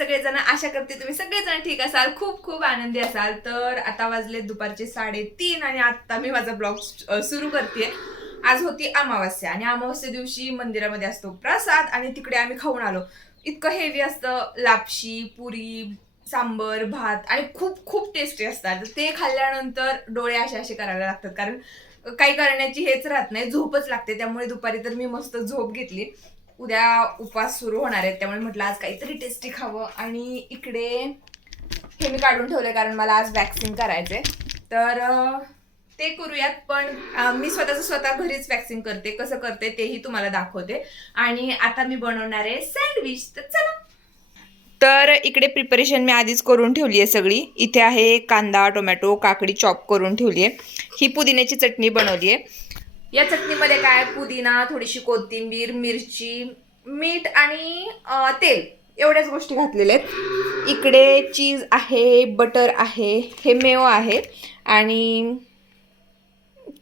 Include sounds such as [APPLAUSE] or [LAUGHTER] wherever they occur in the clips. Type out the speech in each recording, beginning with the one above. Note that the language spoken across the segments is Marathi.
सगळेजण आशा करते तुम्ही सगळेजण ठीक असाल. खूप खूप आनंदी असाल. तर आता वाजले दुपारचे साडेतीन आणि आता मी माझा ब्लॉग सुरू करते आज होती अमावस्या आणि अमावस्या दिवशी मंदिरामध्ये असतो प्रसाद आणि तिकडे आम्ही खाऊन आलो. इतकं हेवी असतं. लापशी पुरी सांबर भात आणि खूप खूप टेस्टी असतात. ते खाल्ल्यानंतर डोळे असे असे करायला लागतात. कारण काही करण्याची हेच राहत नाही. झोपच लागते. त्यामुळे दुपारी तर मी मस्त झोप घेतली. उद्या उपवास सुरू होणार आहेत त्यामुळे म्हटलं आज काहीतरी टेस्टी खावं. आणि इकडे हे मी काढून ठेवलं कारण मला आज वॅक्सिन करायचंय. तर ते करूयात पण मी स्वतःचं स्वतः घरीच वॅक्सिन करते. कसं करते तेही तुम्हाला दाखवते. आणि आता मी बनवणार आहे सँडविच तर चला. तर इकडे प्रिपरेशन मी आधीच करून ठेवली आहे सगळी. इथे आहे कांदा टोमॅटो काकडी चॉप करून ठेवली आहे ही पुदिन्याची चटणी बनवली आहे या चटणीमध्ये काय? पुदिना थोडीशी कोथिंबीर मिरची मीठ आणि तेल. एवढ्याच गोष्टी घातलेल्या आहेत. इकडे चीज आहे बटर आहे हे मेव आहे. आणि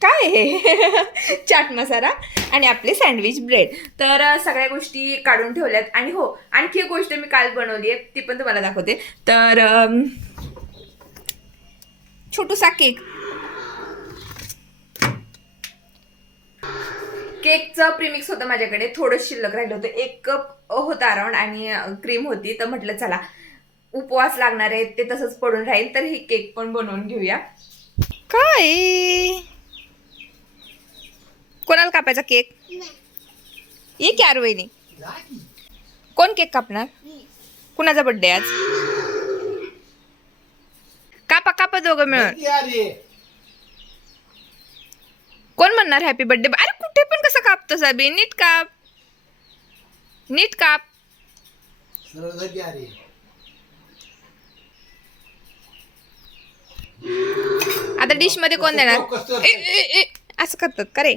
काय हे? [LAUGHS] चाट मसाला आणि आपले सँडविच ब्रेड. तर सगळ्या गोष्टी काढून ठेवल्यात. आणि हो आणखी एक गोष्ट मी काल बनवली आहे ती पण तुम्हाला दाखवते. तर छोटूसा केक. केकचं प्रीमिक्स होतं माझ्याकडे. थोडं शिल्लक राहिलं होतं. एक कप होता अराउंड आणि क्रीम होती. तर म्हटलं चला उपवास लागणार आहे. ते तसंच पडून राहील. तर ही केक पण बनवून घेऊया. काय? कोणाला कापायचा केक? ये की आर वहिनी कोण केक कापणार? कुणाचा बर्थडे आज? कापा कापा दोघं मिळून. कोण म्हणणार हॅपी बर्थडे अरे कुठे पण कसं कापतो साबी? नीट काप. नीट काप. आता डिशमध्ये कोण देणार? कसं- ए, ए, ए, असं करतात का रे?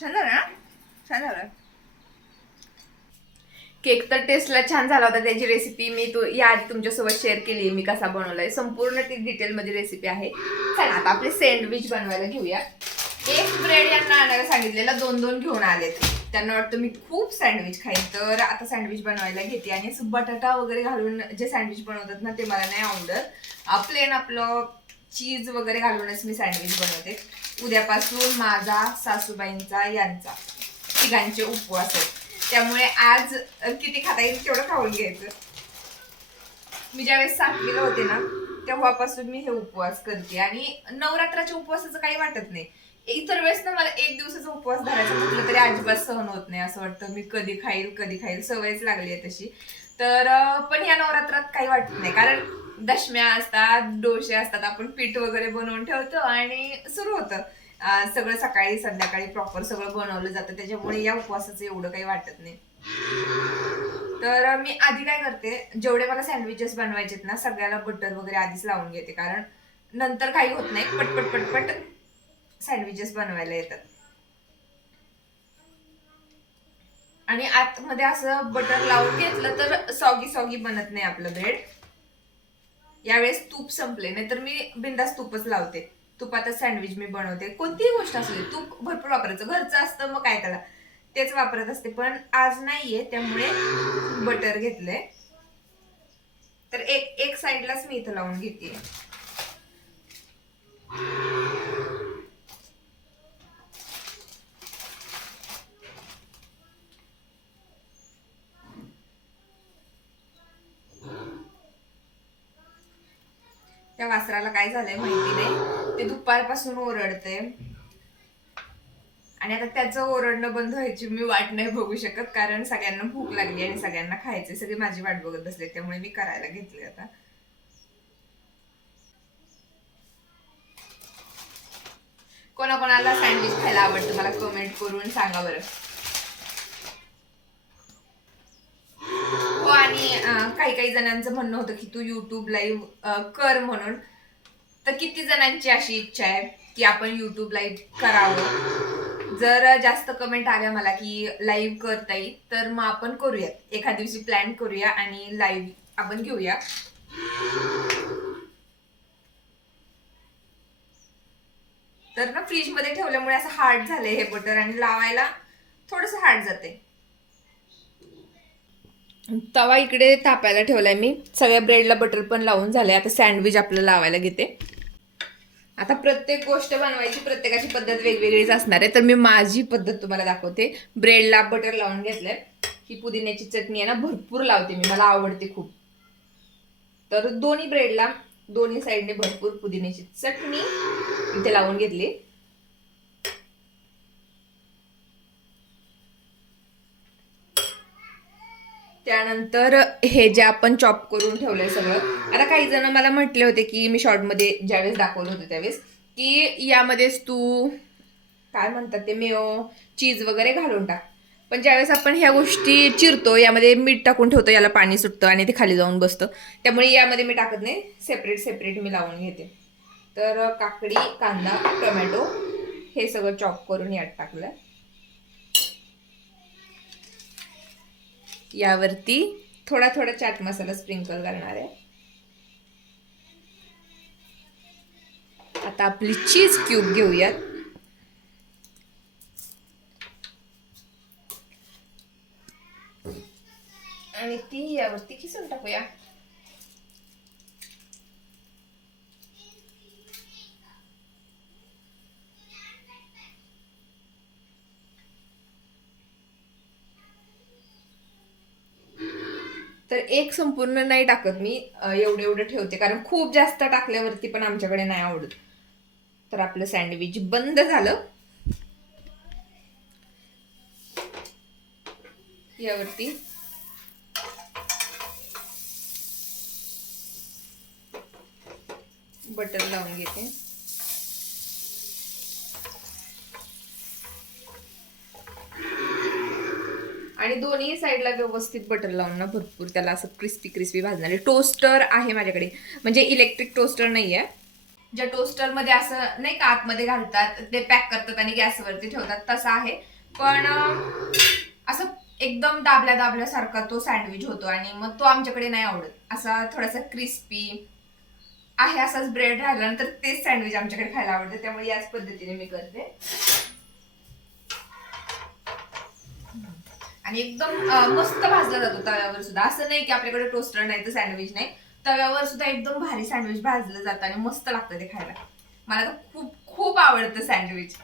छान झालं ना छान झालं. केक तर टेस्टला छान झाला होता त्याची रेसिपी मी तो याआधी तुमच्यासोबत शेअर केली आहे मी कसा बनवलाय. संपूर्ण ती डिटेलमध्ये रेसिपी आहे. चला आता आपले सँडविच बनवायला घेऊया. एक ब्रेड यांना आणायला सांगितलेलं दोन दोन घेऊन आलेत. त्यांना वाटतं मी खूप सँडविच खाईन तर आता सँडविच बनवायला घेते. आणि असं बटाटा वगैरे घालून जे सँडविच बनवतात ना ते मला नाही आवडत. प्लेन आपलं चीज वगैरे घालूनच मी सँडविच बनवते. उद्यापासून माझा सासूबाईंचा यांचा. तिघांचे उपवास आहेत. त्यामुळे आज किती खाता येईल तेवढं खाऊन घ्यायचं. मी ज्यावेळेस सातवीला होते ना तेव्हापासून मी हे उपवास करते. आणि नवरात्राच्या उपवासाचं काही वाटत नाही. इतर वेळेस ना मला एक दिवसाचा उपवास धरायचा म्हटलं तरी अजिबात सहन होत नाही. असं वाटतं मी कधी खाईल कधी खाईल सवयच लागली आहे तशी. तर पण या नवरात्रात काही वाटत नाही. कारण दशम्या असतात डोसे असतात आपण पीठ वगैरे बनवून ठेवतो आणि सुरू होतं. सगळं सकाळी संध्याकाळी प्रॉपर सगळं बनवलं जातं. त्याच्यामुळे या उपवासाचं एवढं काही वाटत नाही. तर मी आधी काय करते जेवढे मला सँडविचेस बनवायचे ना सगळ्याला बटर वगैरे आधीच लावून घेते. कारण नंतर काही होत नाही. पटपट पटपट सँडविचेस बनवायला येतात. आणि आतमध्ये असं बटर लावून घेतलं तर सॉगी सॉगी बनत नाही आपलं ब्रेड यावेळेस तूप संपले. नाहीतर मी बिंदास तूपच लावते. तुपातच सँडविच मी बनवते. कोणतीही गोष्ट असू दे तूप भरपूर वापरायचं. घरचं असतं मग काय त्याला? तेच वापरत असते. पण आज नाहीये त्यामुळे बटर घेतलंय. तर एक एक साईडलाच मी इथं लावून घेते. त्या वासराला काय झालंय माहिती नाही. ते दुपारपासून ओरडते. आणि आता त्याचं ओरडणं बंद व्हायची मी वाट नाही बघू शकत कारण सगळ्यांना भूक लागली आणि सगळ्यांना खायचे सगळे माझी वाट बघत बसले त्यामुळे मी करायला घेतले आता. कोणाकोणाला सँडविच खायला आवडतं मला कमेंट करून सांगा बरं. हो आणि काही काही जणांचं म्हणणं होतं की तू युट्यूब लाईव्ह कर म्हणून. तर किती जणांची अशी इच्छा आहे की आपण युट्यूब लाईव्ह करावं? जर जास्त कमेंट आल्या मला की लाईव्ह करता येईल तर मग आपण करूयात. एखाद दिवशी प्लॅन करूया आणि लाईव्ह आपण घेऊया. तर ना फ्रीजमध्ये ठेवल्यामुळे असं हार्ड झालंय हे बटर आणि लावायला थोडस हार्ड जाते तवा इकडे तापायला ठेवलाय मी. सगळ्या ब्रेडला बटर पण लावून झाले आता सँडविच आपल्याला लावायला घेते. आता प्रत्येक गोष्ट बनवायची प्रत्येकाची पद्धत वेगवेगळीच असणार आहे. तर मी माझी पद्धत तुम्हाला दाखवते. ब्रेडला बटर लावून घेतलंय. ही पुदिन्याची चटणी आहे ना भरपूर लावते मी. मला आवडते खूप. तर दोन्ही ब्रेडला दोन्ही साईडने भरपूर पुदिन्याची चटणी इथे लावून घेतली. त्यानंतर हे जे आपण चॉप करून ठेवलंय सगळं आता काही जण मला म्हटले होते की मी शॉर्टमध्ये ज्यावेळेस दाखवलं होतं त्यावेळेस की यामध्येच तू काय म्हणतात ते मेव चीज वगैरे घालून टाक. पण ज्यावेळेस आपण ह्या गोष्टी चिरतो यामध्ये मीठ टाकून ठेवतो याला पाणी सुटतं आणि ते खाली जाऊन बसतं त्यामुळे यामध्ये मी टाकत नाही सेपरेट सेपरेट मी लावून घेते. तर काकडी कांदा टोमॅटो हे सगळं चॉप करून यात टाकलं यावरती थोडा थोडा चाट मसाला स्प्रिंकल करणार आहे. आता आपली चीज क्यूब घेऊयात. आणि ती यावरती खिसून टाकूया. तर एक संपूर्ण नाही टाकत मी. एवढं एवढं ठेवते. कारण खूप जास्त टाकल्यावरती पण आमच्याकडे नाही आवडत. तर आपलं सँडविच बंद झालं. यावरती. बटर लावून घेते. आणि दोन्ही साईडला व्यवस्थित बटर लावून ना भरपूर त्याला असं क्रिस्पी क्रिस्पी भाजणार. टोस्टर आहे माझ्याकडे. म्हणजे इलेक्ट्रिक टोस्टर नाही आहे ज्या टोस्टरमध्ये असं नाही का आतमध्ये घालतात ते पॅक करतात आणि गॅसवरती ठेवतात तसं आहे. पण असं एकदम दाबल्या दाबल्यासारखा तो सँडविच होतो आणि मग तो आमच्याकडे नाही आवडत. असा थोडासा क्रिस्पी आहे असाच ब्रेड राहिल्यानंतर तेच सँडविच आमच्याकडे खायला आवडतं. त्यामुळे याच पद्धतीने मी करते. आणि एकदम मस्त भाजला जातो तव्यावर सुद्धा. असं नाही की आपल्याकडे टोस्टर नाही तर सँडविच नाही. तव्यावर सुद्धा एकदम भारी सँडविच भाजलं जातं आणि मस्त लागतं ते खायला. मला तर खूप खूप आवडतं सँडविच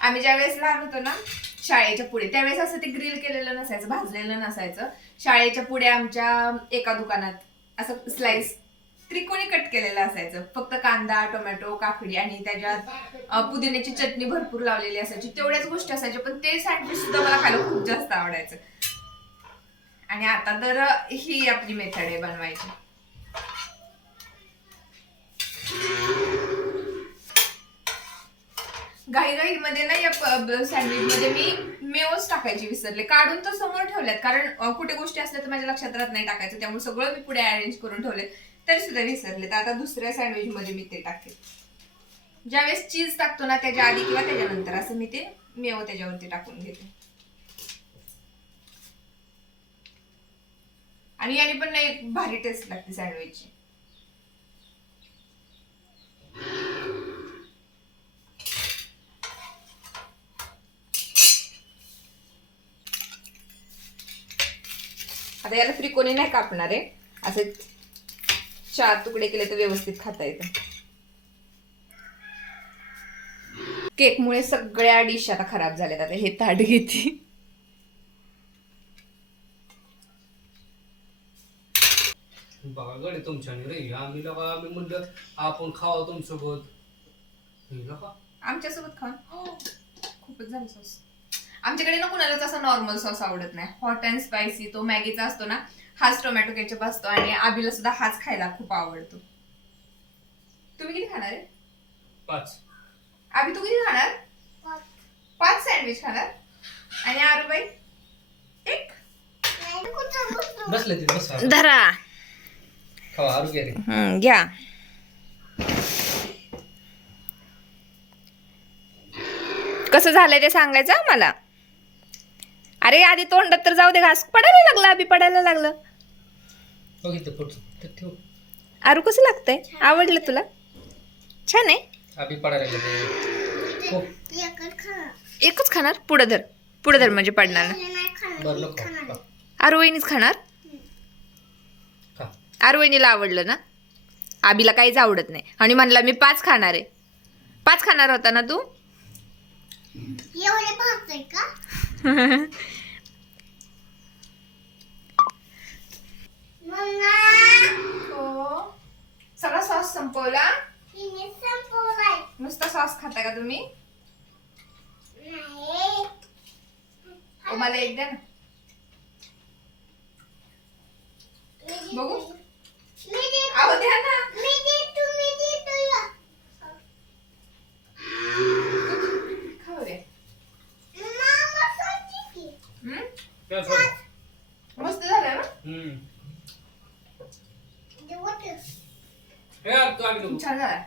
आम्ही ज्यावेळेस लहान होतो ना शाळेच्या पुढे त्यावेळेस असं ते ग्रिल केलेलं नसायचं भाजलेलं नसायचं. शाळेच्या पुढे आमच्या एका दुकानात असं स्लाइस त्रिकोणी कट केलेलं असायचं. फक्त कांदा टोमॅटो काकडी आणि त्याच्यात पुदिन्याची चटणी भरपूर लावलेली असायची. तेवढ्याच गोष्टी असायच्या पण ते सँडविच सुद्धा मला खायला खूप जास्त आवडायचं. आणि आता तर ही आपली मेथड आहे बनवायची. गाई मध्ये ना या सँडविच मध्ये मी मेवच टाकायची विसरले. काढून तर समोर ठेवल्यात कारण कुठे गोष्टी असल्या तर माझ्या लक्षात राहत नाही टाकायचं. त्यामुळे सगळं मी पुढे अरेंज करून ठेवले तरी सुद्धा विसरले तर आता दुसऱ्या सँडविच मध्ये मी ते टाकते ज्यावेळेस चीज टाकतो ना त्याच्या आधी किंवा त्याच्यानंतर असं मी ते मेव त्याच्यावरती टाकून घेते. आणि याने पण एक भारी टेस्ट लागते सँडविचची आता याला त्रिकोणी नाही कापणार आहे. असं चार तुकडे केले तर व्यवस्थित खाता येतं. केकमुळे सगळ्या डिश आता खराब झाल्यात. आता हे ताट घेते. बघा गडे तुमच्या रे. आम्ही लगा आम्ही म्हणलं आपण खावा तुमच्यासोबत. हे लका आमच्यासोबत खा खूपच झालं सॉस आमच्याकडे ना कुणालाच असा नॉर्मल सॉस आवडत नाही. हॉट अँड स्पायसी तो मॅगीचा असतो ना हाच टोमॅटो केचप असतो आणि आबीला सुद्धा हाच खायला खूप आवडतो. तुम्ही किती खाणार आहे? पाच. आबी तू किती खाणार? पाच. सँडविच खाणार? आणि आरुबाई? एक. बसले ते बसा धरा. खावा आरोग्य रे घ्या. कसं झालंय ते सांगायचं मला? अरे आधी तोंडात तर जाऊ दे घास पडायला लागला आबी पडायला लागलं. बघितलं फोटो. तर ठेव. आरू कसं लागतंय? आवडलं तुला? छान आहे. आम्ही पडायला लागले हो. एकच खाणार? पुढं धर. पुढं धर म्हणजे पडणार ना. बरं खा. खाणार? खा. आरोवणीला आवडलं ना? आबीला काहीच आवडत नाही. आणि म्हणला मी पाच खाणार आहे. पाच खाणार होता ना तू? एवढे का? [LAUGHS] हो. सगळा सॉस संपवला? नुसता सॉस खाता का तुम्ही? नाही ओ, मला एक द्या ना. बघू. आहो द्या ना. खाऊ दे. मामा सांगते की. हम्म? काय सोड. मस्त झालं ना हम्म दे water. हे आम्ही. छान झाला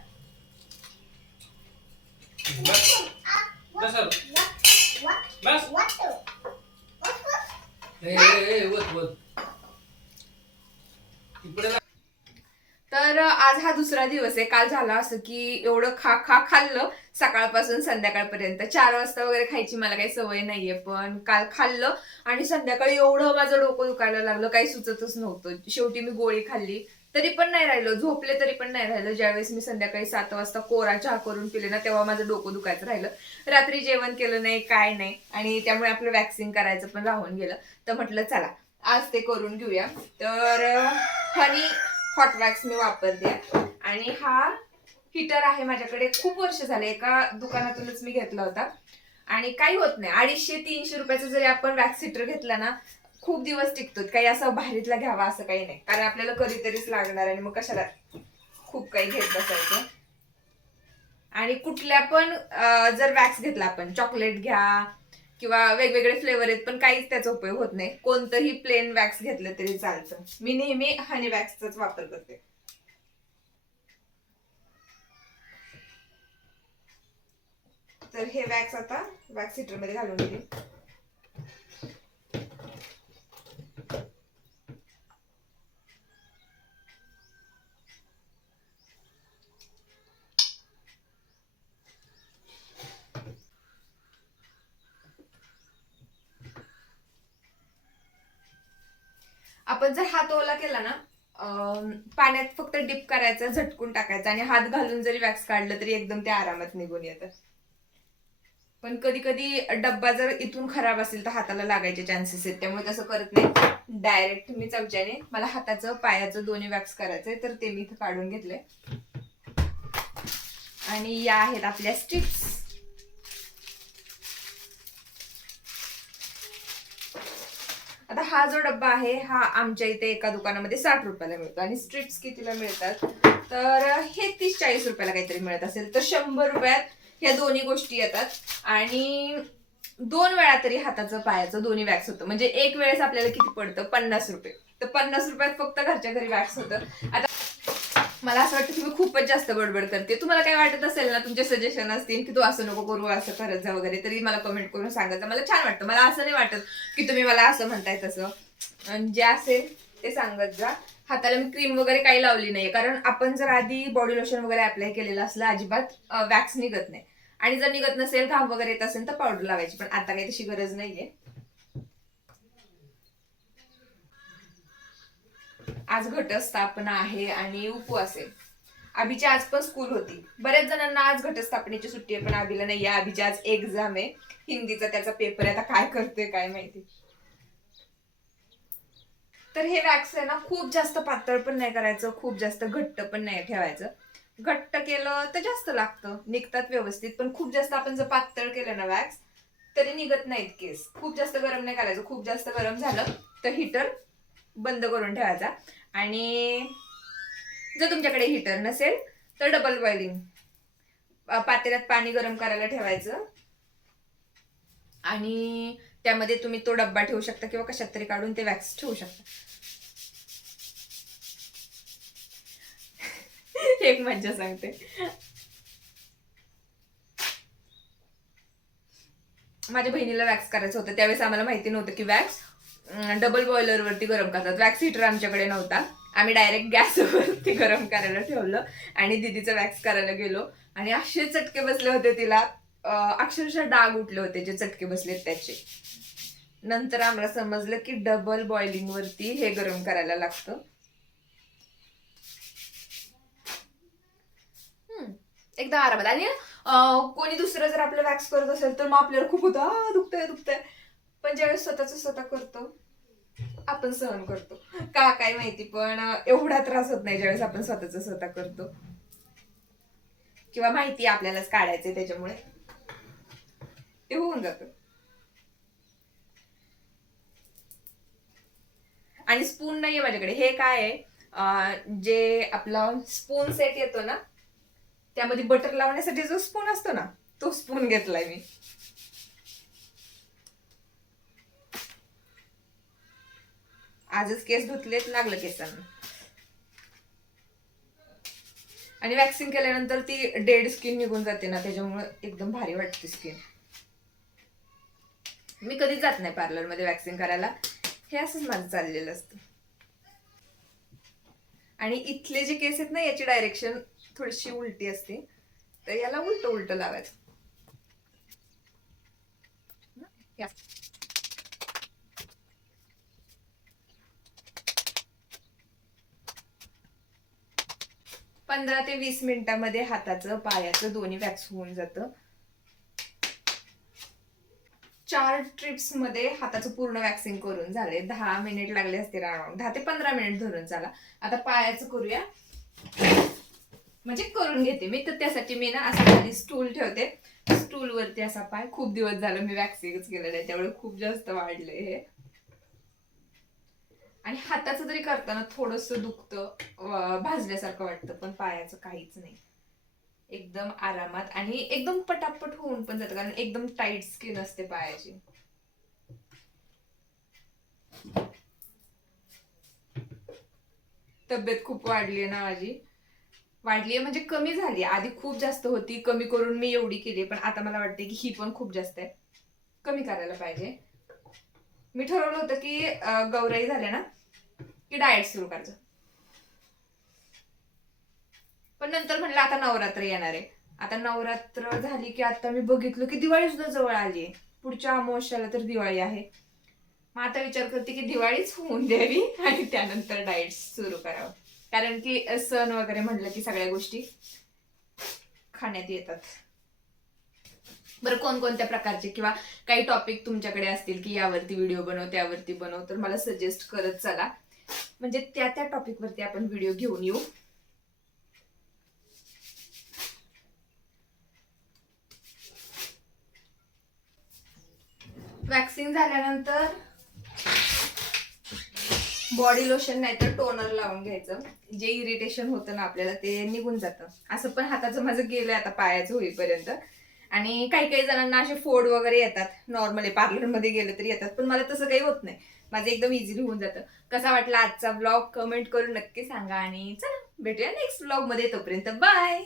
बस. बस वत वत. इकडे तर आज हा दुसरा दिवस आहे. काल झाला असं की एवढं खा खा खाल्लं. सकाळपासून संध्याकाळपर्यंत. चार वाजता वगैरे खायची मला काही सवय नाहीये पण काल खाल्लं. आणि संध्याकाळी एवढं माझं डोकं दुखायला लागलं. काही सुचतच नव्हतं. शेवटी मी गोळी खाल्ली. तरी पण नाही राहिलं. झोपले तरी पण नाही राहिलं. ज्यावेळेस मी संध्याकाळी सात वाजता कोरा चहा करून पिले ना तेव्हा माझं डोकं दुखायचं राहिलं. रात्री जेवण केलं नाही काय नाही. आणि त्यामुळे आपलं वॅक्सिन करायचं पण राहून गेलं. तर म्हटलं चला आज ते करून घेऊया. तर हनी हॉट वॅक्स मी वापरते. आणि हा हिटर आहे माझ्याकडे. खूप वर्ष झाले एका दुकानातूनच मी घेतला होता. आणि काही होत नाही. अडीचशे तीनशे रुपयाचा जरी आपण वॅक्स हिटर घेतला ना खूप दिवस टिकतो काही असं भारीतला घ्यावा असं काही नाही. कारण आपल्याला कधीतरीच लागणार आणि मग कशाला खूप काही घेत बसायचं. आणि कुठल्या पण जर वॅक्स घेतला आपण चॉकलेट घ्या किंवा वेगवेगळे फ्लेवर आहेत पण काहीच त्याचा उपयोग होत नाही. कोणतंही प्लेन वॅक्स घेतलं तरी चालतं. मी नेहमी हनी वॅक्सचाच वापर करते. तर हे वॅक्स आता वॅक्स हिटरमध्ये घालून दिली आपण जर हात ओला केला ना पाण्यात फक्त डिप करायचं झटकून टाकायचं आणि हात घालून जरी वॅक्स काढलं तरी एकदम ते आरामात निघून येतं. पण कधी कधी डब्बा जर इथून खराब असेल तर हाताला लागायचे चान्सेस आहेत. त्यामुळे तसं करत नाही. डायरेक्ट मी चमच्याने मला हाताचं पायाचं दोन्ही वॅक्स करायचंय तर ते मी इथं काढून घेतले आणि या आहेत आपल्या स्टिप्स आता हा जो डब्बा आहे हा आमच्या इथे एका दुकानामध्ये साठ रुपयाला मिळतो आणि स्ट्रिप्स कितीला मिळतात? तर हे तीस चाळीस रुपयाला काहीतरी मिळत असेल. तर शंभर रुपयात ह्या दोन्ही गोष्टी येतात. आणि दोन वेळा तरी हाताचं पायाचं दोन्ही वॅक्स होतं. म्हणजे एक वेळेस आपल्याला किती पडतं? पन्नास रुपये. तर पन्नास रुपयात फक्त घरच्या घरी वॅक्स होतं. आता मला असं वाटतं की मी खूपच जास्त बडबड करते. तुम्हाला काय वाटत असेल ना तुमचे सजेशन असतील की तू असं नको करू असं करत जा वगैरे तरी मला कमेंट करून सांगायचं मला छान वाटतं. मला असं नाही वाटत की तुम्ही मला असं म्हणताय तसं. जे असेल ते सांगत जा. हाताला मी क्रीम वगैरे काही लावली नाही कारण आपण जर आधी बॉडी लोशन वगैरे अप्लाय केलेलं असलं अजिबात वॅक्स निघत नाही. आणि जर निघत नसेल घाम वगैरे येत असेल तर पावडर लावायची. पण आता काही तशी गरज नाहीये. आज घटस्थापना आहे आणि उपवास आहे. आबीची आज पण स्कूल होती. बऱ्याच जणांना आज घटस्थापनेची सुट्टी आहे पण आबीला नाही. आहे आबीची आज एक्झाम आहे. हिंदीचा त्याचा पेपर आहे. आता काय करतोय काय माहिती. तर हे वॅक्स आहे ना खूप जास्त पातळ पण नाही करायचं खूप जास्त घट्ट पण नाही ठेवायचं. घट्ट केलं तर जास्त लागतं. निघतात व्यवस्थित पण खूप जास्त आपण जर पातळ केलं ना वॅक्स तरी निघत नाहीत केस. खूप जास्त गरम नाही करायचं. खूप जास्त गरम झालं तर हिटर बंद करून ठेवायचा. आणि जर तुमच्याकडे हिटर नसेल तर डबल बॉइलिंग पातेल्यात पाणी गरम करायला ठेवायचं. आणि त्यामध्ये तुम्ही तो डब्बा ठेवू शकता किंवा कशात तरी काढून ते वॅक्स ठेवू शकता. [LAUGHS] एक मज्जा सांगते. माझ्या बहिणीला वॅक्स करायचं होतं. त्यावेळेस आम्हाला माहिती नव्हतं की वॅक्स डबल बॉयलरवरती गरम करतात. वॅक्स हिटर आमच्याकडे नव्हता. आम्ही डायरेक्ट गॅसवरती गरम करायला ठेवलं आणि दिदीचं वॅक्स करायला गेलो. आणि असे चटके बसले होते तिला. अक्षरशः डाग उठले होते जे चटके बसलेत त्याचे. नंतर आम्हाला समजलं की डबल बॉइलिंग वरती हे गरम करायला लागतं. एकदा एकदम आरामात. आणि कोणी दुसरं जर आपलं वॅक्स करत असेल तर मग आपल्याला खूप होतं दुखतंय दुखतंय. पण ज्यावेळेस स्वतःच स्वतः करतो आपण सहन करतो. का काय माहिती पण एवढा त्रास होत नाही ज्यावेळेस आपण स्वतःच स्वतः करतो. किंवा माहिती आपल्यालाच काढायचंय त्याच्यामुळे. ते होऊन जातं. आणि स्पून नाहीये माझ्याकडे. हे काय आहे? जे आपला स्पून सेट येतो ना त्यामध्ये बटर लावण्यासाठी जो स्पून असतो ना तो स्पून घेतलाय मी. आजच केस धुतलेत लागलं केसांना. आणि वॅक्सिंग केल्यानंतर ती डेड स्किन निघून जाते ना त्याच्यामुळे एकदम भारी वाटते स्किन मी कधीच जात नाही पार्लरमध्ये वॅक्सिंग करायला. हे असंच माझं चाललेलं असतं. आणि इथले जे केस आहेत ना याची डायरेक्शन थोडीशी उलटी असते. तर याला उलट उलट लावायचं. पंधरा ते वीस मिनिटामध्ये हाताचं पायाचं दोन्ही वॅक्स होऊन जातं. चार ट्रिप्समध्ये हाताचं पूर्ण वॅक्सिंग करून झाले. दहा मिनिट लागले असते राऊंड दहा ते पंधरा मिनिट धरून चाला. आता पायाचं करूया. म्हणजे करून घेते मी तर त्यासाठी मी ना असं खाली स्टूल ठेवते. स्टूलवरती असा पाय. खूप दिवस झालं मी वॅक्सिंगच केलेलं आहे त्यामुळे खूप जास्त वाढलंय हे. आणि हाताचं जरी करताना थोडस दुखतं भाजल्यासारखं वाटतं पण पायाचं काहीच नाही. एकदम आरामात आणि एकदम पटापट होऊन पण जातं कारण एकदम टाईट स्किन असते पायाची. तब्येत खूप वाढली आहे ना माझी. वाढली आहे म्हणजे कमी झाली आधी खूप जास्त होती कमी करून मी एवढी केली पण आता मला वाटते की ही पण खूप जास्त आहे. कमी करायला पाहिजे. मी ठरवलं होतं की गौराई झाल्या ना की डाएट सुरू करायचं. पण नंतर म्हणलं आता नवरात्र येणार आहे. आता नवरात्र झाली की आता मी बघितलं की दिवाळी सुद्धा जवळ आली आहे. पुढच्या अमावस्याला तर दिवाळी आहे. मग आता विचार करते की दिवाळीच होऊन द्यावी आणि त्यानंतर डाएट सुरू करावं. कारण की सण वगैरे म्हटलं की सगळ्या गोष्टी खाण्यात येतात. बरं कोणकोणत्या प्रकारचे किंवा काही टॉपिक तुमच्याकडे असतील की यावरती व्हिडिओ बनव त्यावरती बनव तर मला सजेस्ट करत चला. म्हणजे त्या त्या टॉपिक वरती आपण व्हिडिओ घेऊन येऊ. वॅक्सिंग झाल्यानंतर बॉडी लोशन नाही तर टोनर लावून घ्यायचं. जे इरिटेशन होतं ना आपल्याला ते निघून जातं. असं पण हाताचं माझं गेलंय आता पायाचं होईपर्यंत. आणि काही काही जणांना असे फोड वगैरे येतात. नॉर्मली पार्लरमध्ये गेले तरी येतात. पण मला तसं काही होत नाही. माझं एकदम इझिली होऊन जातं. कसा वाटला आजचा ब्लॉग कमेंट करून नक्की सांगा आणि चला भेटूया नेक्स्ट ब्लॉगमध्ये. तोपर्यंत बाय